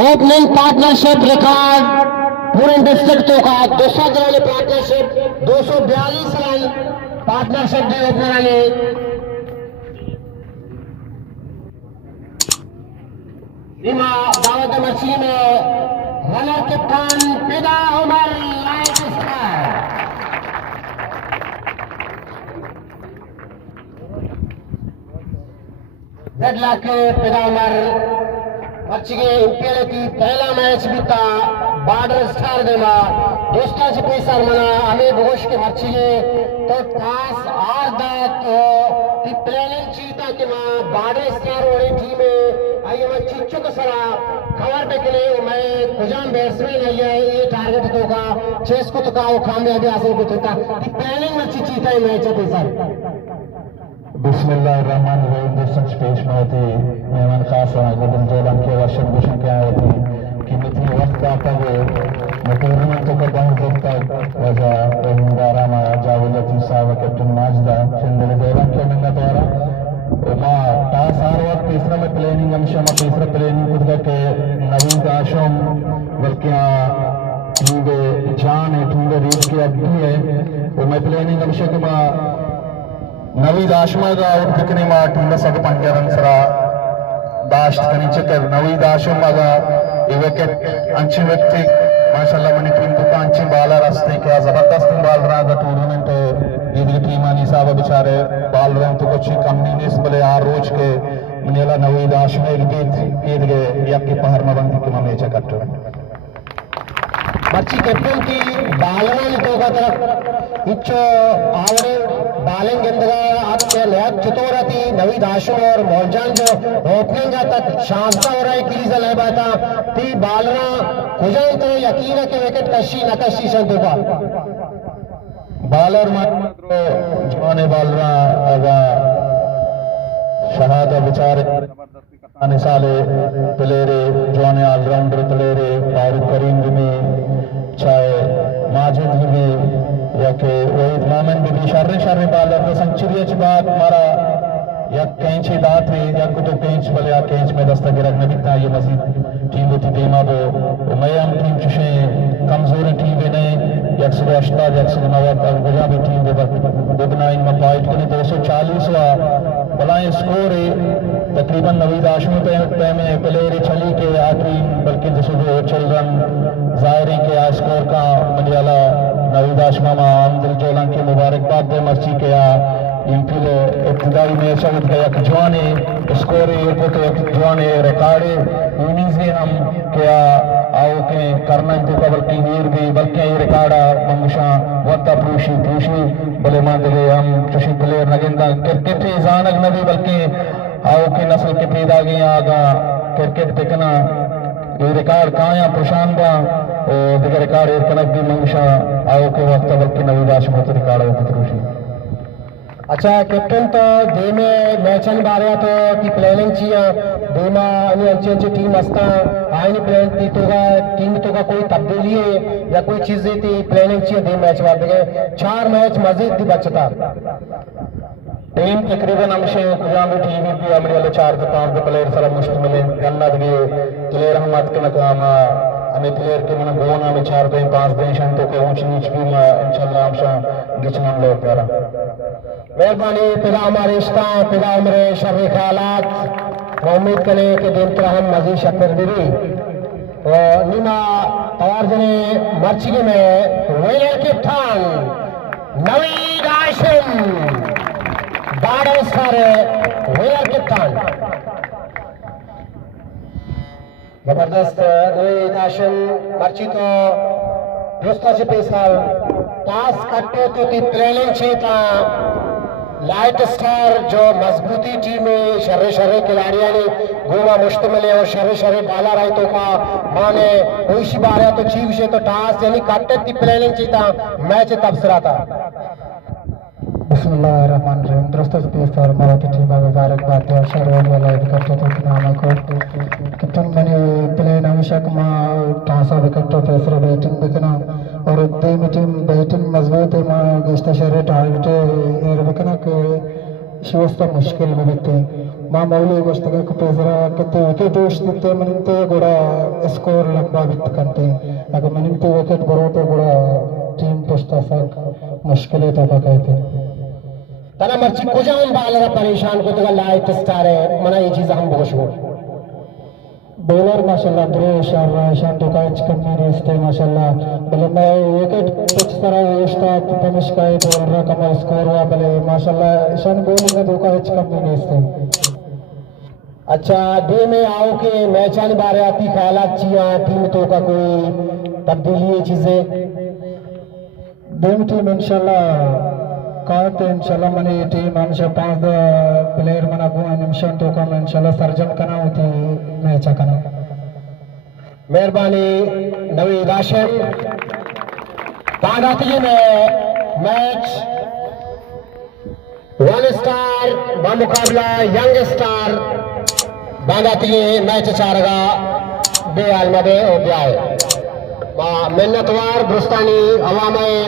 opening partnership record पूरे district का 200 जनानी पार्टनरशिप 242 रन पार्टनरशिप दे ओपनर ने इमा दावत मछली में रनर कप्तान Pida Umar light star deadlock के पिदा उमर मच्छी के इंपीरियल की पहला मैच बीता बॉर्डर स्टार देमा दोस्ता से पैसा मना हमें भोश के मच्छी तो पास आर दा तो ती प्लानिंग चीता के मां बॉर्डर स्टार वाली टीम में आई मैं चिच्चू का सरा खबर पे के लिए मैं कुजाम बैट्समैन है ये टारगेट तो का चेस को तो का वो कामयाबी हासिल को था ती प्लानिंग में चीता है मैच है पैसा बिस्मिल्लाहिर्रहमानिर्रहीम दोस्तों पेश में होती मेहमान खास गुदम जोलान के वर्षन भूषण क्या होती कि मितनी वक्त आता है मैं टूर्नामेंट तो कर बहुत देर तक वजह रोहिंगारा में जावेद साहब कैप्टन माजदा चंदन जोलान के मिलने द्वारा माँ टास आर वक्त तीसरा में प्लेनिंग अंशा में तीसरा प्लेनिंग खुद के नवीन आशम बल्कि ठूंगे जान है ठूंगे रीच की अड्डी है वो मैं प्लेनिंग अंशा के माँ नवीद आशमागा आउट बिकने मा टूंडा सब पंजरन सरा दाश्त कनी चक्कर नवीद आशमागा ये विकेट अंची व्यक्ति माशाल्लाह मनी टीम को अंची बालर असते क्या जबरदस्त बाल रहा था टूर्नामेंट इधर टीम आनी साहब बेचारे बाल रहे तो कुछ कम नहीं इस बले आर रोज के मनीला नवीद आशमा एक गीत इधर याकी पहर में बंदी के मैच कट्टो मच्छी कैप्टन की बालर तो का तरफ इच्छो आवरे बालिंग गेंदगा आपके लैब चितौरा थी नवीद आशम और मौलजान जो ओपनिंग तक शानदार हो रहा है क्रीज ले बाता ती बालरा कुजान तो यकीन के विकेट कशी नकशी संतुका बालर मात्र जवाने बालरा अगा शहादा बेचारे आने साले प्लेयरे जवाने ऑलराउंडर प्लेयरे फारूक करीम में चाहे माजिद में या के रोहित मोहम्मद भी शर्रे बालर तो सेंचुरी अच्छी बात हमारा या कैंच दात है या को तो कैंच बोले या कैंच में दस्तगिरक नहीं बिकता ये मजीद टीम होती देमा वो मैं हम टीम चुशे कमजोर टीम भी नहीं 180 190 गुजा भी टीम दे बदना इन में पॉइंट के 240 वा बलाएं स्कोर है तकरीबन नवीद आशमी पे में प्लेयर चली के आखिरी बल्कि जो चल रन जाहिर के आ स्कोर का मलियाला नवीद आशमा में आमदिल जोलान की मुबारकबाद दे मर्ची के आ इंपीले इब्तिदाई मैच अवध का एक जवाने स्कोर है तो एक जवाने रिकॉर्ड है उन्हीं से हम क्या आओ के करना तो कबल की नीर भी बल्कि ये रिकॉर्ड मंगशा वत्ता पूशी भले मान दे हम चुशी प्लेयर नगेंदा क्रिकेट जानक नदी बल्कि आओ की नस्ल के पैदा गई आगा क्रिकेट देखना ये रिकॉर्ड काया प्रशांत और दिगर रिकॉर्ड एक कनक भी मंगशा आओ के वक्त बल्कि नवीद आशम तो रिकॉर्ड होती त्रुषि अच्छा कैप्टन तो दे में मैचन बारे तो की प्लानिंग चाहिए दे में अन्य अच्छी टीम असता आईनी प्लान थी तो का टीम तो का कोई तब्दीली है या कोई चीज थी प्लानिंग चाहिए दे मैच वाले के 4 मैच मजीद भी बचता टीम तकरीबन हमसे कुजाम टीम भी हमने वाले 4 से 5 प्लेयर सारा मुश्किल में गन्ना दे प्लेयर हम मत के काम हमें प्लेयर के मन गोन हमें 4 दिन 5 दिन शान तो के ऊंच नीच भी इंशाल्लाह हमसा गिचना लोग करा मेहरबानी पिता हमारे रिश्ता पिता हमारे शर्री ख्यालात उम्मीद करें कि दिन तरह हम मजीद शक्कर दीदी और नीमा तवार जने मर्ची में वेलर कप्तान नवीद आशम बारह सारे वेलर कप्तान जबरदस्त नवीद आशम मर्ची तो दोस्तों से पैसा पास कट्टे तो ती प्लानिंग चीता लाइट स्टार जो मजबूती टीम में शर्रे खिलाड़ियों ने घूमा मुश्तमिल है और शर्रे बाला रही तो का माने कोई सी बार है तो चीव से तो टास यानी काटे ती प्लानिंग चीता मैच तबसरा था बिस्मिल्लाहिर्रहमानिर्रहीम दोस्तों स्पेस और मराठी टीम मुबारकबाद है शर्रे वाला विकेट तो नाम को कितन मैंने प्लेन हमेशा कमा टासा विकेट तो तीसरा बैटिंग बिकना और टीम बैटिंग मजबूत है मां गेस्टा शर्रे टारगेट एर बिकना के शिवस्ता मुश्किल में बिकते మామూలు వస్తగా పేసరా కతే వికెట్ వస్తే మనింతే కూడా స్కోర్ లంబా విత్ కంటే అగ మనింతే వికెట్ బరోతే కూడా टीम पोस्टा सक मुश्किल तो बकायते तना मर्ची कुजाम बालरा परेशान को तो लाइट स्टार है मना ये चीज हम बोशो बॉलर माशाल्लाह ब्रो शान तो काच करने रेस्ते माशाल्लाह भले मैं विकेट कुछ तरह वेस्टा फिनिश का बॉलर कम स्कोर हुआ भले माशाल्लाह शान बॉलिंग में धोखा काच करने रेस्ते अच्छा दे में आओ के मैच आने बारे आती ख्यालात चिया टीम तो का कोई तब्दीली चीजें दोन टीम इंशाल्लाह कहते इंशाल्लाह मने टीम हमसे 5 प्लेयर मना को निमिषन तो कम इंशाल्लाह सर्जन करना होती मैच करना मेहरबानी नवी राशन तादाती में मैच 1 स्टार बामुकाबला यंग स्टार बादाती मैच चारगा बेआल मदे ओ ब्याय मेहनतवार दोस्तानी अवामे